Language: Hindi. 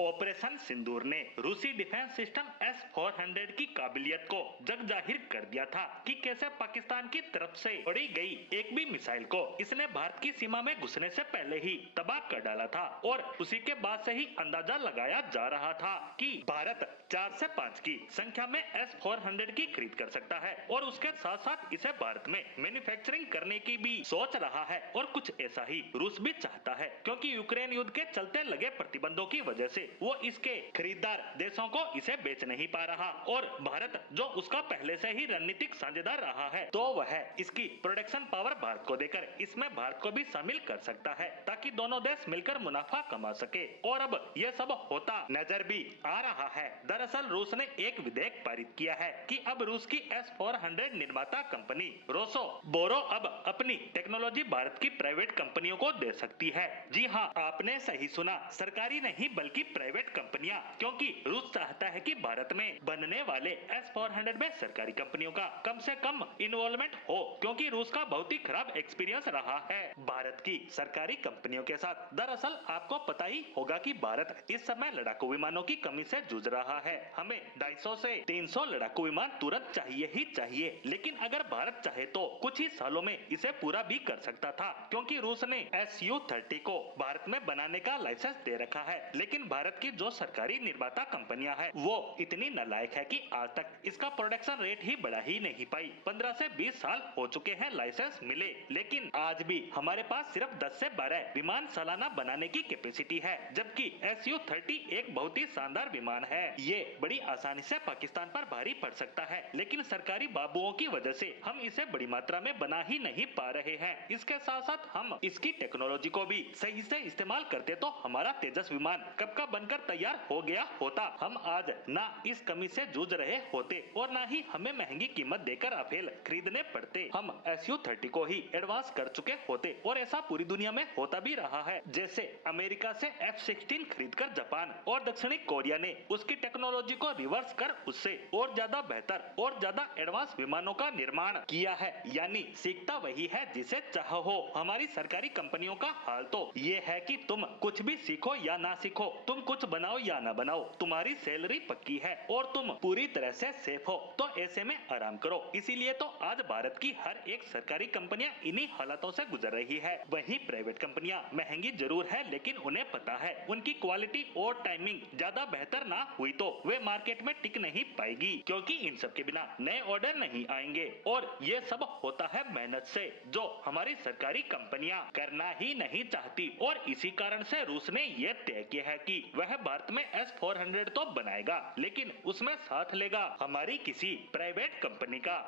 ऑपरेशन सिंदूर ने रूसी डिफेंस सिस्टम S-400 की काबिलियत को जग जाहिर कर दिया था कि कैसे पाकिस्तान की तरफ से उड़ी गई एक भी मिसाइल को इसने भारत की सीमा में घुसने से पहले ही तबाह कर डाला था और उसी के बाद से ही अंदाजा लगाया जा रहा था कि भारत 4 से 5 की संख्या में S-400 की खरीद कर सकता है और उसके साथ साथ इसे भारत में मैन्युफैक्चरिंग करने की भी सोच रहा है और कुछ ऐसा ही रूस भी चाहता है, क्योंकि यूक्रेन युद्ध के चलते लगे प्रतिबंधों की वजह से वो इसके खरीदार देशों को इसे बेच नहीं पा रहा और भारत जो उसका पहले से ही रणनीतिक साझेदार रहा है तो वह इसकी प्रोडक्शन पावर भारत को देकर इसमें भारत को भी शामिल कर सकता है ताकि दोनों देश मिलकर मुनाफा कमा सके। और अब यह सब होता नजर भी आ रहा है। दरअसल रूस ने एक विधेयक पारित किया है कि अब रूस की S-400 निर्माता कंपनी रोसो बोरो अब अपनी टेक्नोलॉजी भारत की प्राइवेट कंपनियों को दे सकती है। जी हाँ, आपने सही सुना, सरकारी नहीं बल्कि प्राइवेट कंपनियां, क्योंकि रूस चाहता है कि भारत में बनने वाले S-400 में सरकारी कंपनियों का कम से कम इन्वॉल्वमेंट हो, क्योंकि रूस का बहुत ही खराब एक्सपीरियंस रहा है भारत की सरकारी कंपनियों के साथ। दरअसल आपको पता ही होगा कि भारत इस समय लड़ाकू विमानों की कमी से जूझ रहा है। हमें 250 से 300 लड़ाकू विमान तुरंत चाहिए ही चाहिए, लेकिन अगर भारत चाहे तो कुछ ही सालों में इसे पूरा भी कर सकता था, क्योंकि रूस ने Su-30 को भारत में बनाने का लाइसेंस दे रखा है। लेकिन भारत की जो सरकारी निर्माता कंपनियां हैं वो इतनी नालायक है कि आज तक इसका प्रोडक्शन रेट ही बढ़ा ही नहीं पाई। 15 से 20 साल हो चुके हैं लाइसेंस मिले, लेकिन आज भी हमारे पास सिर्फ 10 से 12 विमान सालाना बनाने की कैपेसिटी है, जबकि Su-30 एक बहुत ही शानदार विमान है। ये बड़ी आसानी से पाकिस्तान पर भारी पड़ सकता है, लेकिन सरकारी बाबुओं की वजह से हम इसे बड़ी मात्रा में बना ही नहीं पा रहे हैं। इसके साथ साथ हम इसकी टेक्नोलॉजी को भी सही से इस्तेमाल करते तो हमारा तेजस विमान कब का बनकर तैयार हो गया होता। हम आज ना इस कमी से जूझ रहे होते और ना ही हमें महंगी कीमत देकर राफेल खरीदने पड़ते। हम Su-30 को ही एडवांस कर चुके होते और ऐसा पूरी दुनिया में होता भी रहा है। जैसे अमेरिका से F-16 खरीदकर जापान और दक्षिणी कोरिया ने उसकी टेक्नोलॉजी को रिवर्स कर उससे और ज्यादा बेहतर और ज्यादा एडवांस विमानों का निर्माण किया है। यानी सीखता वही है जिसे चाहो। हमारी सरकारी कंपनियों का हाल तो ये है कि तुम कुछ भी सीखो या ना सीखो, तुम कुछ बनाओ या ना बनाओ, तुम्हारी सैलरी पक्की है और तुम पूरी तरह से सेफ हो, तो ऐसे में आराम करो। इसीलिए तो आज भारत की हर एक सरकारी कंपनियां इन्हीं हालातों से गुजर रही है। वहीं प्राइवेट कंपनियां महंगी जरूर है, लेकिन उन्हें पता है उनकी क्वालिटी और टाइमिंग ज्यादा बेहतर ना हुई तो वे मार्केट में टिक नहीं पाएगी, क्योंकि इन सब के बिना नए ऑर्डर नहीं आएंगे। और ये सब होता है मेहनत से, जो हमारी सरकारी कंपनियां करना ही नहीं चाहती। और इसी कारण से रूस ने यह तय किया है कि वह भारत में S-400 तो बनाएगा, लेकिन उसमें साथ लेगा हमारी किसी प्राइवेट कंपनी का।